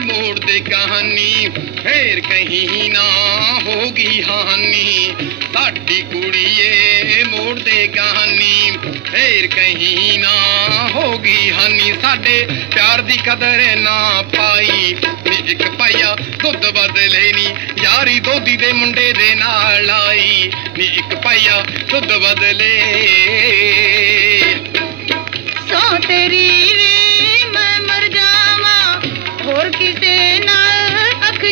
ਮੋੜ ਦੇ ਕਹਾਣੀ, ਫੇਰ ਕਹੀਂ ਨਾ ਹੋਗੀ ਹਾਨੀ। ਸਾਡੀ ਕੁੜੀਏ ਮੋੜ ਦੇ ਕਹਾਣੀ, ਫੇਰ ਕਹੀਂ ਨਾ ਹੋਗੀ ਹਾਨੀ। ਸਾਡੇ ਪਿਆਰ ਦੀ ਕਦਰ ਨਾ ਪਾਈ ਨੀ ਇੱਕ ਪਾਇਆ, ਦੁੱਧ ਬਦਲੇ ਨੀ। ਯਾਰੀ ਦੋਦੀ ਦੇ ਮੁੰਡੇ ਦੇ ਨਾਲ ਆਈ ਨੀ ਇੱਕ ਪਾਇਆ, ਦੁੱਧ ਬਦਲੇ। ਸੋ ਤੇਰੀ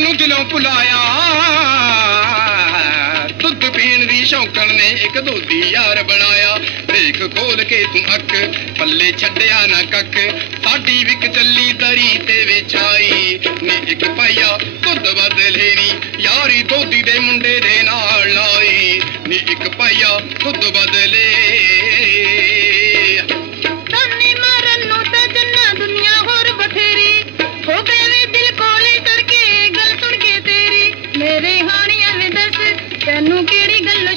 ਮੈਨੂੰ ਦਿਲੋਂ ਭੁਲਾਇਆ। ਦੁੱਧ ਪੀਣ ਦੀ ਸ਼ੌਕਣ ਨੇ ਇੱਕ ਦੋਦੀ ਯਾਰ ਬਣਾਇਆ। ਦੇਖ ਖੋਲ ਕੇ ਤੂੰ ਅੱਖ ਪੱਲੇ ਛੱਡਿਆ ਨਾ ਕੱਖ ਸਾਡੀ ਵਿਕ ਚੱਲੀ ਦਰੀ ਤੇ ਵਿਛਾਈ। ਨੀ ਇੱਕ ਪਾਇਆ ਦੁੱਧ ਬਦਲੇ ਨੀ ਯਾਰੀ ਦੋਦੀ ਦੇ ਮੁੰਡੇ ਦੇ ਨਾਲ ਲਾਈ। ਨੀ ਇੱਕ ਪਾਇਆ ਦੁੱਧ ਬਦਲੇ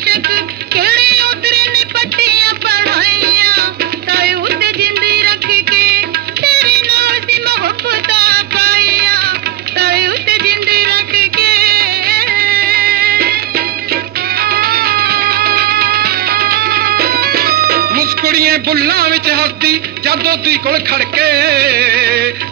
ਸ਼ੱਕ ਕਿਹੜੇ ਉਤਰੇ ਨੇ ਪੱਟੀਆਂ ਪੜਾਈਆਂ? ਤਾਏ ਉੱਤੇ ਜਿੰਦੀ ਰੱਖ ਕੇ ਤੇਰੇ ਨਾਲ ਸੀ ਮੁਹੱਬਤਾਂ ਪਾਈਆਂ। ਤਾਏ ਉੱਤੇ ਜਿੰਦੀ ਰੱਖ ਕੇ ਮੁਸਕੜੀਏ ਬੁੱਲਾਂ ਵਿੱਚ ਹੱਸਦੀ ਜਦੋਂ ਤੀ ਕੋਲ ਖੜਕੇ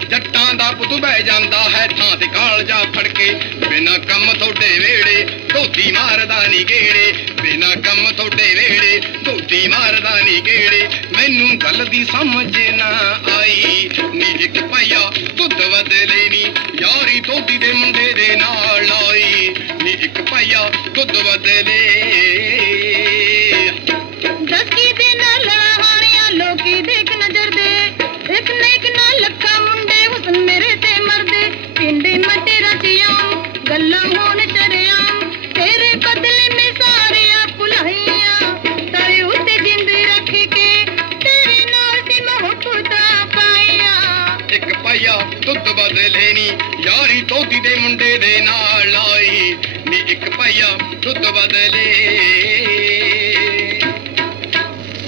ਜੱਟਾਂ ਦਾ ਪੁੱਤ ਬਹਿ ਜਾਂਦਾ ਹੈ ਥਾਂ ਤੇ ਕਾਲਜਾ ਫੜ ਕੇ ਬਿਨਾ ਕੰਮ ਤੁਹਾਡੇ ਵੇੜੇ ਧੋਤੀ ਮਾਰਦਾ ਨੀ ਗੇੜੇ, ਬਿਨਾ ਕੰਮ ਤੁਹਾਡੇ ਵੇੜੇ ਧੋਤੀ ਮਾਰਦਾ ਨੀ ਗੇੜੇ। ਮੈਨੂੰ ਗੱਲ ਦੀ ਸਮਝ ਨਾ ਆਈ ਨੀ ਇੱਕ ਪਾਇਆ ਦੁੱਧ ਬਦਲੇ ਨੀ, ਯਾਰੀ ਧੋਤੀ ਦੇ ਮੁੰਡੇ ਦੇ ਨਾਲ ਲਾਈ ਨੀ ਇੱਕ ਪਾਇਆ ਦੁੱਧ ਬਦਲੇ ਦਸਕੀ ਦੇ ਨਾਲ ਹਾਣੀਆਂ ਲੋਕੀ ਦੇਖ ਨਜ਼ਰ ਦੇ। ਇੱਕ ਨਾ ਇੱਕ ਨਾ ਲੱਖਾਂ ਮੁੰਡੇ ਹੁਸਨ ਮੇਰੇ ਤੇ ਮਰਦੇ। ਪਿੰਡੇ ਮਟੇਰਾ ਚਿਆਮ ਗੱਲਾਂ ਹੋਣ ਇੱਕ ਪਾਇਆ, ਦੁੱਧ ਬਦਲੇ ਨੀ ਯਾਰੀ ਤੋਤੀ ਦੇ ਮੁੰਡੇ ਦੇ ਨਾਲ ਆਈ। ਨੀ ਇੱਕ ਪਾਇਆ, ਦੁੱਧ ਬਦਲੇ